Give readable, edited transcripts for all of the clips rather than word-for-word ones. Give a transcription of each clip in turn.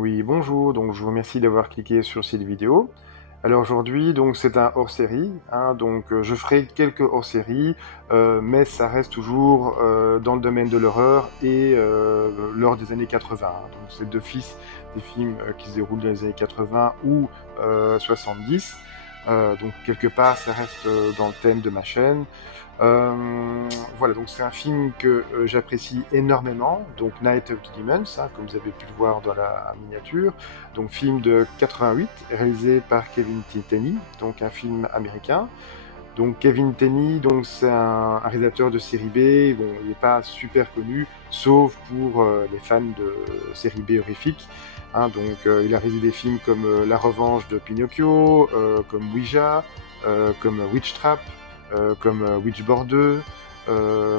Oui, bonjour, donc je vous remercie d'avoir cliqué sur cette vidéo. Alors aujourd'hui, donc c'est un hors-série, hein, donc je ferai quelques hors-séries, mais ça reste toujours dans le domaine de l'horreur et lors des années 80. Hein. Donc c'est d'office des films qui se déroulent dans les années 80 ou 70. Donc quelque part, ça reste dans le thème de ma chaîne. Voilà, donc c'est un film que j'apprécie énormément, donc Night of the Demons, hein, comme vous avez pu le voir dans la miniature, donc film de 88, réalisé par Kevin Tenney, donc un film américain. Donc Kevin Tenney, donc c'est un réalisateur de série B, bon, il n'est pas super connu, sauf pour les fans de série B horrifiques. Hein, donc il a réalisé des films comme La Revanche de Pinocchio, comme Ouija, comme Witch Trap, comme Witchboard 2,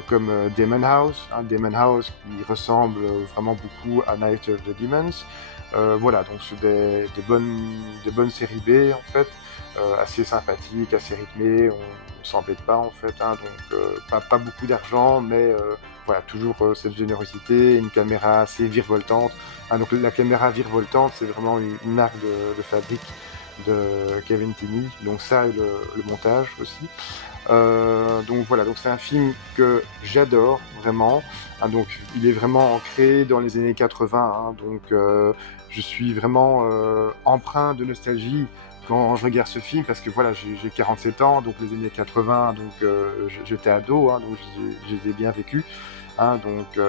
comme Demon House, hein, Demon House qui ressemble vraiment beaucoup à Night of the Demons. Voilà, donc c'est des bonnes séries B en fait, assez sympathiques, assez rythmées, on s'embête pas en fait, hein, donc pas beaucoup d'argent, mais voilà, toujours cette générosité, une caméra assez virevoltante. Hein, donc la caméra virevoltante, c'est vraiment une marque de fabrique de Kevin Tenney, donc ça et le montage aussi. Donc voilà, donc c'est un film que j'adore vraiment. Hein, donc il est vraiment ancré dans les années 80. Hein, donc je suis vraiment empreint de nostalgie quand je regarde ce film parce que voilà, j'ai 47 ans, donc les années 80, donc j'étais ado, hein, donc je les ai bien vécus. Hein, donc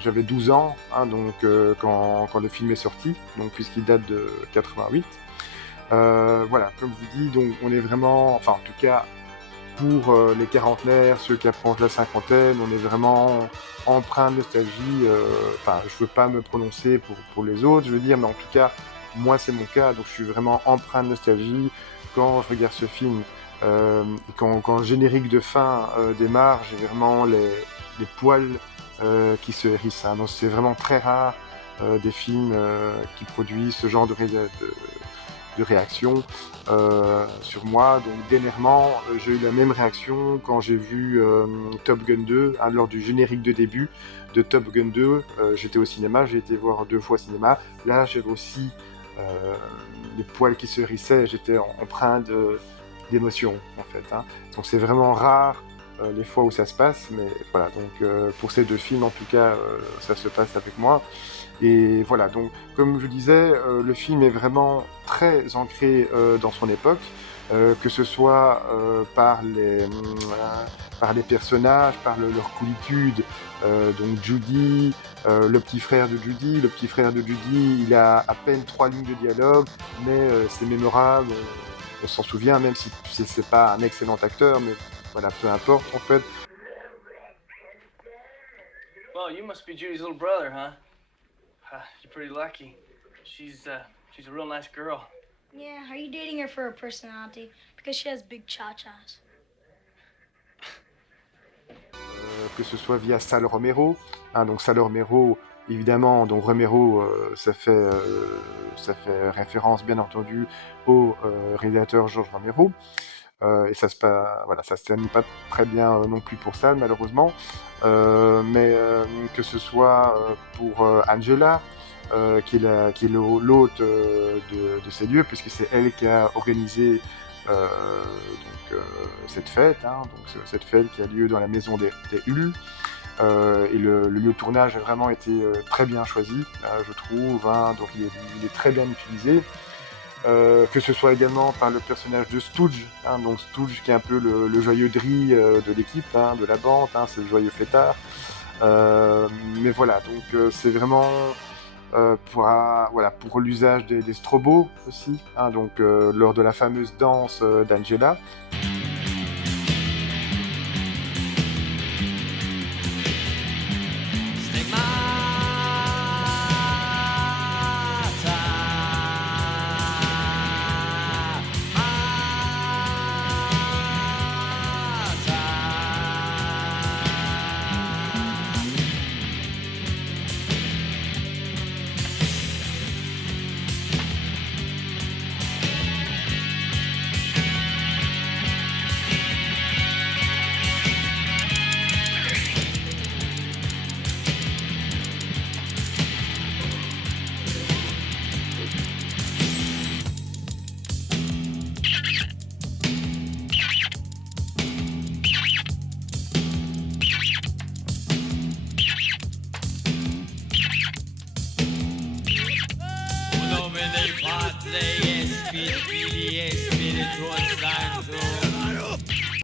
j'avais 12 ans, hein, donc quand le film est sorti, donc puisqu'il date de 88. Voilà, comme je vous dis, donc on est vraiment, enfin en tout cas pour les quarantenaires, ceux qui approchent la cinquantaine, on est vraiment empreint de nostalgie. Enfin, je veux pas me prononcer pour les autres, je veux dire, mais en tout cas, moi c'est mon cas, donc je suis vraiment empreint de nostalgie quand je regarde ce film. Quand le générique de fin démarre, j'ai vraiment les poils qui se hérissent. Hein. Donc c'est vraiment très rare des films qui produisent ce genre de réaction sur moi. Donc dernièrement, j'ai eu la même réaction quand j'ai vu Top Gun 2, hein, lors du générique de début de Top Gun 2. J'étais au cinéma, j'ai été voir 2 fois au cinéma. Là, j'avais aussi les poils qui se hérissaient, j'étais empreint d'émotion en fait. Hein. Donc c'est vraiment rare les fois où ça se passe, mais voilà, donc pour ces 2 films en tout cas, ça se passe avec moi. Et voilà, donc comme je disais, le film est vraiment très ancré dans son époque, que ce soit par les personnages, par leur coolitude. Donc Judy, le petit frère de Judy. Le petit frère de Judy, il a à peine 3 lignes de dialogue, mais c'est mémorable, on s'en souvient, même si c'est pas un excellent acteur, mais voilà, peu importe en fait. Well, you must be Judy's little brother, huh? You're pretty lucky. She's a real nice girl. Yeah, are you dating her for her personality? Because she has big cha-chas. Que ce soit via Sal Romero, hein, donc Sal Romero, évidemment, donc Romero, ça fait référence bien entendu au réalisateur George Romero, et voilà, ça se termine pas très bien non plus pour Sal malheureusement, mais que ce soit pour Angela, qui est l'hôte de ces lieux, puisque c'est elle qui a organisé cette fête, hein, donc cette fête qui a lieu dans la maison des Hulles. Et le lieu de tournage a vraiment été très bien choisi, je trouve, hein, donc il est très bien utilisé. Que ce soit également par le personnage de Stooge, hein, donc Stooge qui est un peu le joyeux dri de l'équipe, hein, de la bande, hein, c'est le joyeux fêtard. Mais voilà, donc c'est vraiment voilà, pour l'usage des strobos aussi, hein, donc lors de la fameuse danse d'Angela.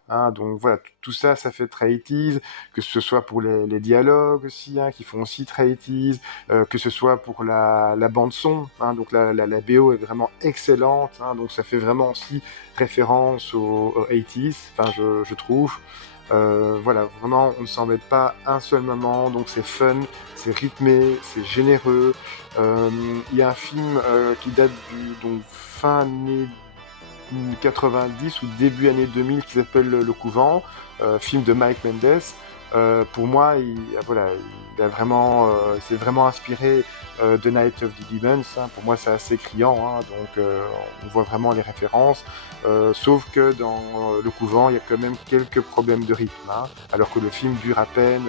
Hein, donc voilà, tout ça, ça fait très 80s, que ce soit pour les dialogues aussi, hein, qui font aussi très 80s, que ce soit pour la bande son, hein, donc la BO est vraiment excellente, hein, donc ça fait vraiment aussi référence aux 80s, enfin je trouve. Voilà, vraiment, on ne s'embête pas un seul moment, donc c'est fun, c'est rythmé, c'est généreux. Il y a un film qui date donc fin année 90 ou début année 2000 qui s'appelle Le Couvent, film de Mike Mendes. Pour moi, voilà, il a vraiment, c'est vraiment inspiré de Night of the Demons. Hein. Pour moi, c'est assez criant, hein, donc on voit vraiment les références. Sauf que dans Le Couvent, il y a quand même quelques problèmes de rythme, hein, alors que le film dure à peine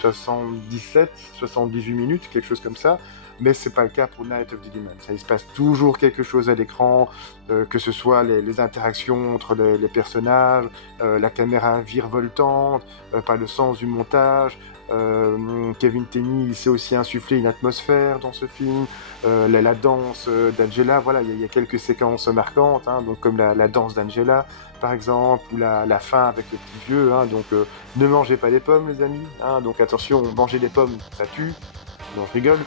78 minutes, quelque chose comme ça. Mais c'est pas le cas pour Night of the Demons. Il se passe toujours quelque chose à l'écran, que ce soit les interactions entre les personnages, la caméra virevoltante, par le sens du montage. Kevin Tenney, il sait aussi insuffler une atmosphère dans ce film. La danse d'Angela, voilà, il y a quelques séquences marquantes, hein, donc comme la danse d'Angela, par exemple, ou la fin avec les petits vieux. Hein, donc ne mangez pas les pommes, les amis. Hein, donc attention, manger des pommes, ça tue. Non, je rigole.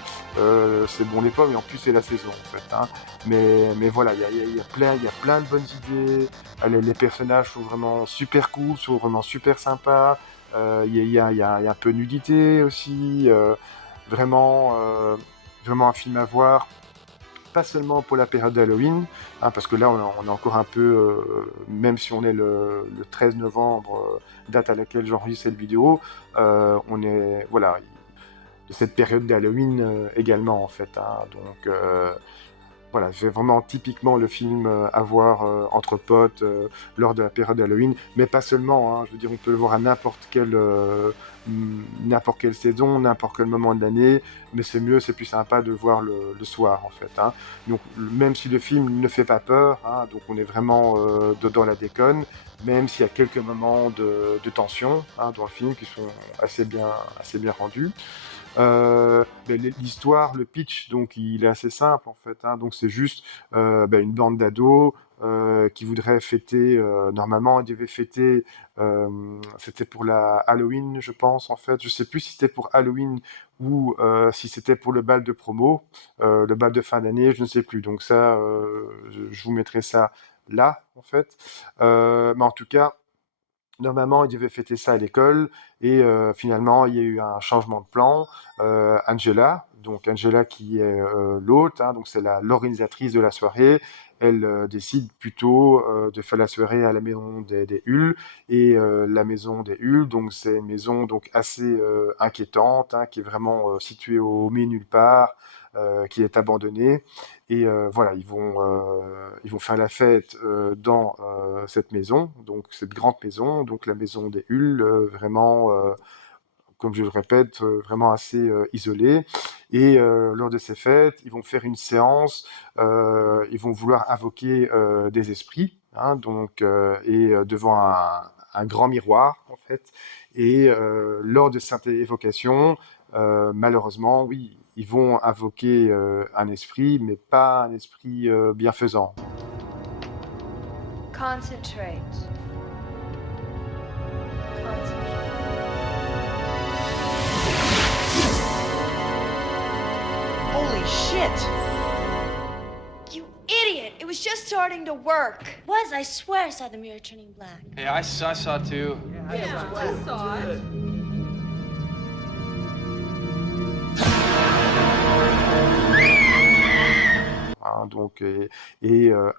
C'est bon les pommes et en plus c'est la saison en fait. Hein. Mais voilà, il y a plein de bonnes idées. Les personnages sont vraiment super cool, sont vraiment super sympas. Il y a un peu de nudité aussi. Vraiment un film à voir. Pas seulement pour la période d'Halloween, hein, parce que là on est encore un peu, même si on est le 13 novembre, date à laquelle j'enregistre cette vidéo, on est, voilà, de cette période d'Halloween également en fait. Hein. Donc voilà, c'est vraiment typiquement le film à voir entre potes lors de la période d'Halloween, mais pas seulement. Hein, je veux dire, on peut le voir à n'importe quelle saison, n'importe quel moment de l'année, mais c'est mieux, c'est plus sympa de le voir le soir en fait. Hein. Donc même si le film ne fait pas peur, hein, donc on est vraiment dans la déconne, même s'il y a quelques moments de tension hein, dans le film qui sont assez bien rendus. L'histoire, le pitch, donc il est assez simple en fait. Hein, donc c'est juste une bande d'ados qui voudrait fêter. Normalement, ils devaient fêter. C'était pour la Halloween, je pense en fait. Je sais plus si c'était pour Halloween ou si c'était pour le bal de promo, le bal de fin d'année, je ne sais plus. Donc ça, je vous mettrai ça là en fait. Mais en tout cas. Normalement, ils devaient fêter ça à l'école et finalement, il y a eu un changement de plan. Angela, donc Angela qui est l'hôte, hein, donc c'est l'organisatrice de la soirée, elle décide plutôt de faire la soirée à la maison des Hulles et la maison des Hulles, donc c'est une maison donc assez inquiétante, hein, qui est vraiment située au milieu nulle part, qui est abandonnée. Et voilà, ils vont faire la fête dans cette maison, donc cette grande maison, donc la maison des Hulles, vraiment, comme je le répète, vraiment assez isolée. Et lors de ces fêtes, ils vont faire une séance, ils vont vouloir invoquer des esprits, hein, donc, devant un grand miroir, en fait. Et lors de cette évocation, malheureusement, oui, ils vont invoquer un esprit, mais pas un esprit bienfaisant. Concentrate. Holy shit! You idiot! It was just starting to work. Was, I swear I saw the mirror turning black. Yeah, I saw too. Hein, donc,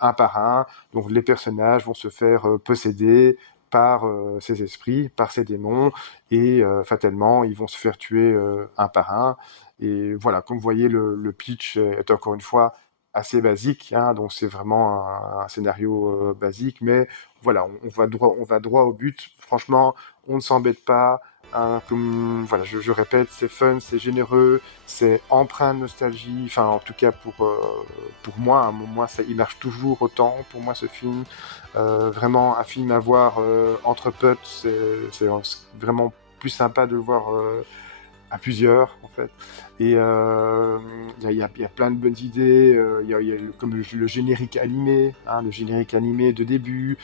un par un, donc les personnages vont se faire posséder par ces esprits, par ces démons, et fatalement, ils vont se faire tuer un par un. Et voilà, comme vous voyez, le pitch est encore une fois assez basique, hein, donc c'est vraiment un scénario basique, mais voilà, on va droit au but. Franchement, on ne s'embête pas. Hein, comme, voilà, je répète, c'est fun, c'est généreux, c'est empreint de nostalgie, enfin en tout cas pour moi, hein, il marche toujours autant pour moi ce film. Vraiment un film à voir entre potes, c'est vraiment plus sympa de le voir à plusieurs en fait. Et il y a plein de bonnes idées. Il y a comme le générique animé, hein, le générique animé de début.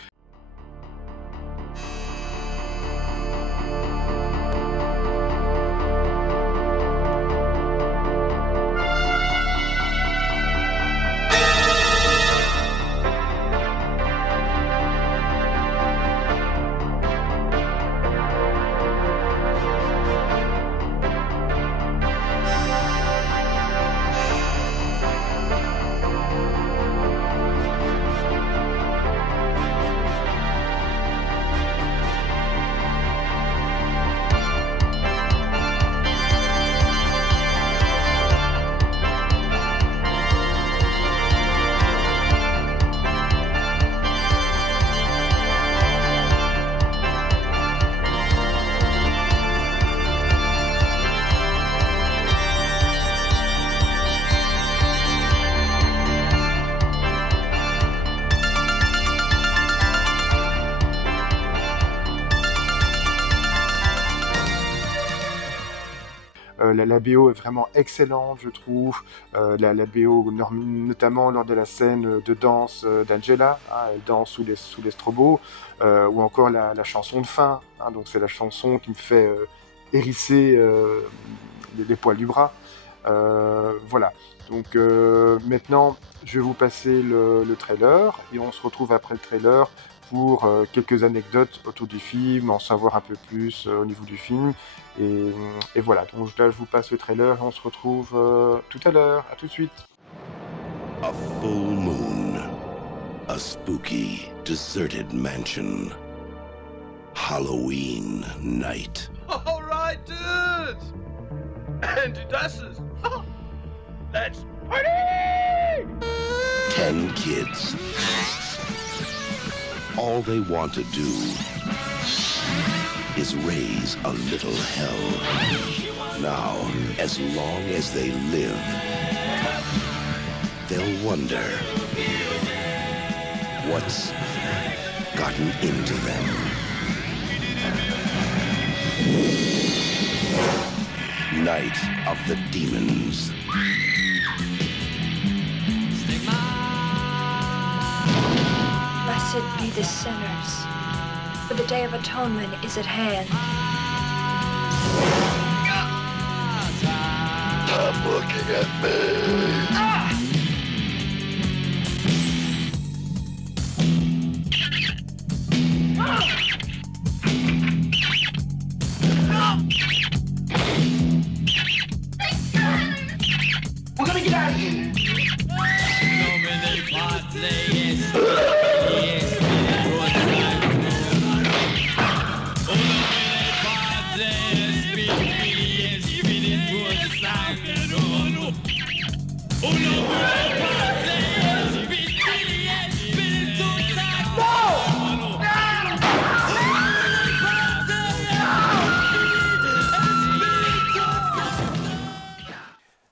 La BO est vraiment excellente, je trouve. La BO, notamment lors de la scène de danse d'Angela, hein, elle danse sous les strobos, ou encore la chanson de fin. Hein, donc c'est la chanson qui me fait hérisser les poils du bras. Voilà. Donc maintenant, je vais vous passer le trailer et on se retrouve après le trailer pour quelques anecdotes autour du film, en savoir un peu plus au niveau du film. Et voilà, donc là je vous passe le trailer et on se retrouve tout à l'heure. À tout de suite. A full moon. A spooky, deserted mansion. Halloween night. All right, dudes! And Dudasses! Let's party! 10 kids. All they want to do is raise a little hell. Now, as long as they live, they'll wonder what's gotten into them. Night of the Demons. Blessed be the sinners, for the day of atonement is at hand. Stop looking at me! We're gonna get out of here!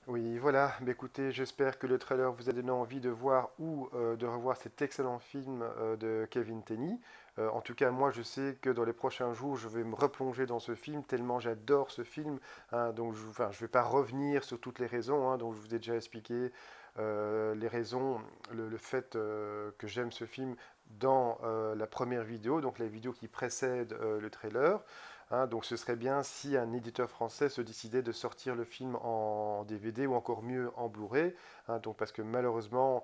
Oui, voilà. Bah, écoutez, j'espère que le trailer vous a donné envie de voir ou de revoir cet excellent film de Kevin Tenney. En tout cas, moi, je sais que dans les prochains jours, je vais me replonger dans ce film tellement j'adore ce film. Hein. Donc, je ne vais pas revenir sur toutes les raisons. Hein, donc, je vous ai déjà expliqué les raisons, le fait que j'aime ce film dans la première vidéo, donc la vidéo qui précède le trailer. Hein, donc ce serait bien si un éditeur français se décidait de sortir le film en DVD ou encore mieux en Blu-ray. Hein, donc parce que malheureusement,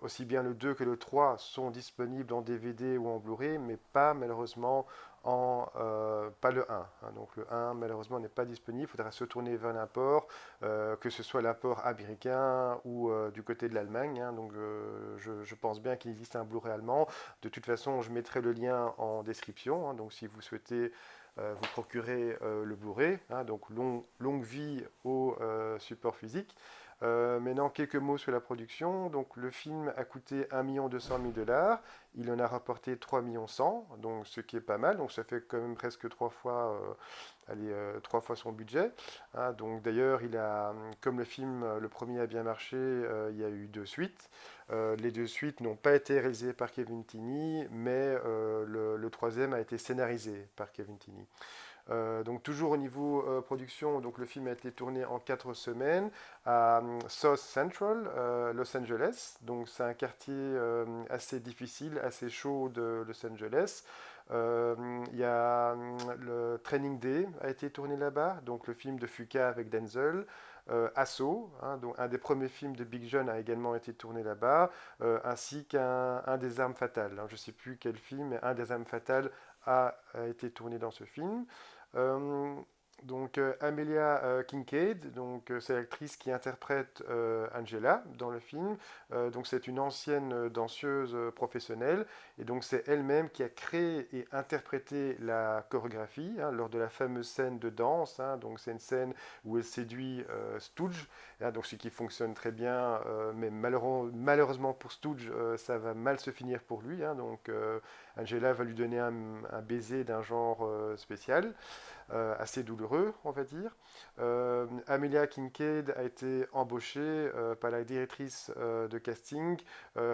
aussi bien le 2 que le 3 sont disponibles en DVD ou en Blu-ray, mais pas malheureusement pas le 1. Hein, donc le 1 malheureusement n'est pas disponible, il faudra se tourner vers l'import, que ce soit l'import américain ou du côté de l'Allemagne. Hein, donc je pense bien qu'il existe un Blu-ray allemand. De toute façon, je mettrai le lien en description. Hein, donc si vous souhaitez vous procurer le Blu-ray, hein, donc longue vie au support physique. Maintenant, quelques mots sur la production. Donc, le film a coûté 1 200 000 $. Il en a rapporté 3 100 000, donc ce qui est pas mal. Donc, ça fait quand même presque 3 fois, 3 fois son budget. Hein, donc, d'ailleurs, comme le film, le premier a bien marché, il y a eu 2 suites. Les 2 suites n'ont pas été réalisées par Kevin Tenney, mais le troisième a été scénarisé par Kevin Tenney. Donc toujours au niveau production, donc le film a été tourné en 4 semaines à South Central, Los Angeles. Donc c'est un quartier assez difficile, assez chaud de Los Angeles. Il y a le Training Day a été tourné là-bas, donc le film de Fuqua avec Denzel. Assaut, hein, donc un des premiers films de Big John a également été tourné là-bas, ainsi qu'un des armes fatales. Je ne sais plus quel film, mais un des armes fatales a été tourné dans ce film. Euh, donc Amelia Kincaid, donc c'est l'actrice qui interprète Angela dans le film. Donc c'est une ancienne danseuse professionnelle et donc c'est elle-même qui a créé et interprété la chorégraphie hein, lors de la fameuse scène de danse. Hein. Donc c'est une scène où elle séduit Stooge, hein, donc ce qui fonctionne très bien, mais malheureusement pour Stooge, ça va mal se finir pour lui. Hein. Donc Angela va lui donner un baiser d'un genre spécial. Assez douloureux, on va dire. Amelia Kincaid a été embauchée par la directrice de casting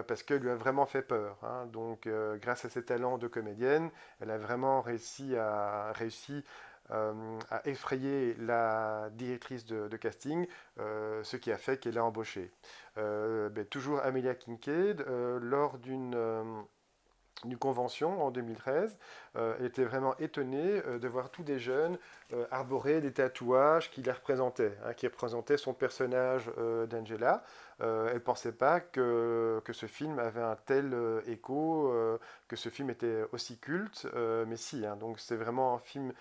parce qu'elle lui a vraiment fait peur. Hein. Donc, grâce à ses talents de comédienne, elle a vraiment réussi à effrayer la directrice de casting, ce qui a fait qu'elle l'a embauchée. Toujours Amelia Kincaid, lors d'une convention en 2013. Elle était vraiment étonnée de voir tous des jeunes arborer des tatouages qui la représentaient, hein, qui représentaient son personnage d'Angela. Elle ne pensait pas que ce film avait un tel écho, que ce film était aussi culte, mais si, hein, donc c'est vraiment un film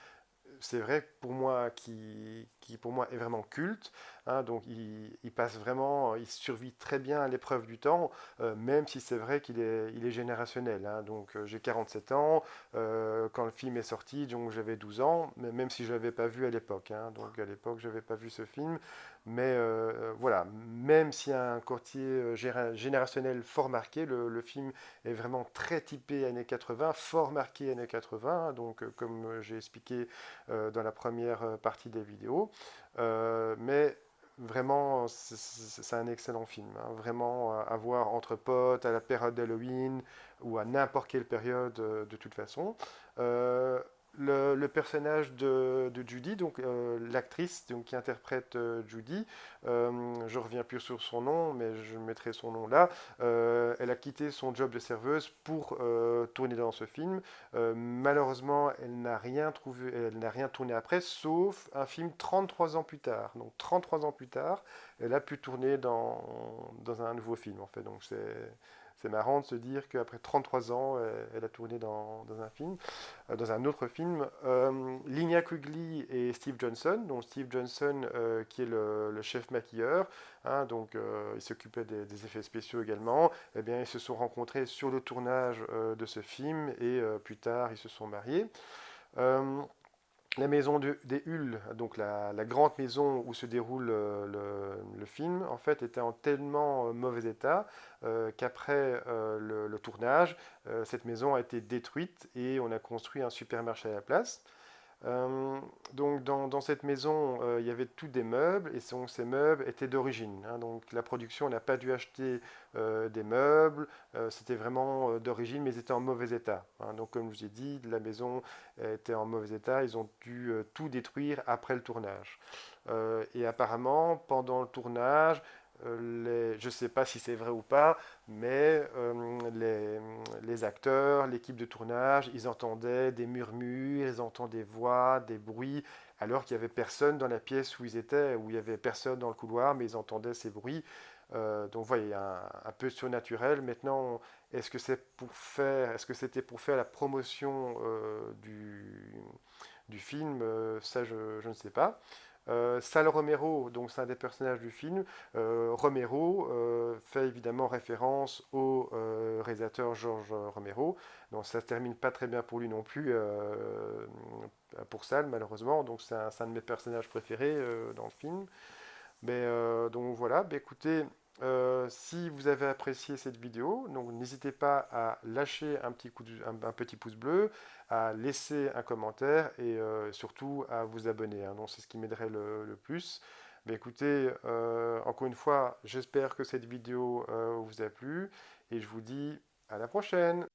c'est vrai pour moi qui pour moi est vraiment culte. Hein, donc il passe vraiment, il survit très bien à l'épreuve du temps, même si c'est vrai il est générationnel. Hein, donc j'ai 47 ans, quand le film est sorti, donc j'avais 12 ans, mais même si je l'avais pas vu à l'époque. Hein, donc à l'époque j'avais pas vu ce film, mais voilà, même s'il y a un côté générationnel fort marqué, le film est vraiment très typé années 80, fort marqué années 80. Hein, donc comme j'ai expliqué dans la première partie des vidéos. Mais vraiment, c'est un excellent film. Hein. Vraiment, à voir entre potes, à la période d'Halloween ou à n'importe quelle période de toute façon. Le personnage de Judy, donc l'actrice donc, qui interprète Judy, je reviens plus sur son nom, mais je mettrai son nom là. Elle a quitté son job de serveuse pour tourner dans ce film. Malheureusement, elle n'a rien trouvé, elle n'a rien tourné après, sauf un film 33 ans plus tard. Donc 33 ans plus tard, elle a pu tourner dans un nouveau film en fait. Donc c'est marrant de se dire qu'après 33 ans, elle a tourné dans un film, dans un autre film. Linnea Quigley et Steve Johnson, donc Steve Johnson qui est le chef maquilleur, hein, donc il s'occupait des effets spéciaux également. Eh bien, ils se sont rencontrés sur le tournage de ce film et plus tard, ils se sont mariés. La maison des Hulles, donc la grande maison où se déroule le film, en fait, était en tellement mauvais état qu'après le tournage, cette maison a été détruite et on a construit un supermarché à la place. Donc dans cette maison, il y avait tous des meubles et ces meubles étaient d'origine. Hein, donc la production n'a pas dû acheter des meubles, c'était vraiment d'origine, mais ils étaient en mauvais état. Hein, donc comme je vous ai dit, la maison était en mauvais état, ils ont dû tout détruire après le tournage. Et apparemment, pendant le tournage, je ne sais pas si c'est vrai ou pas, mais les acteurs, l'équipe de tournage, ils entendaient des murmures, ils entendaient des voix, des bruits, alors qu'il n'y avait personne dans la pièce où ils étaient, où il n'y avait personne dans le couloir, mais ils entendaient ces bruits. Donc, vous voyez, un peu surnaturel. Maintenant, est-ce que c'était pour faire la promotion du film? Ça, je ne sais pas. Sal Romero, donc c'est un des personnages du film. Romero fait évidemment référence au réalisateur George Romero. Donc ça se termine pas très bien pour lui non plus, pour Sal malheureusement. Donc c'est un de mes personnages préférés dans le film. Mais donc voilà, écoutez, si vous avez apprécié cette vidéo, donc n'hésitez pas à lâcher un petit pouce bleu, à laisser un commentaire et surtout à vous abonner. Hein, donc c'est ce qui m'aiderait le plus. Mais écoutez, encore une fois, j'espère que cette vidéo vous a plu et je vous dis à la prochaine.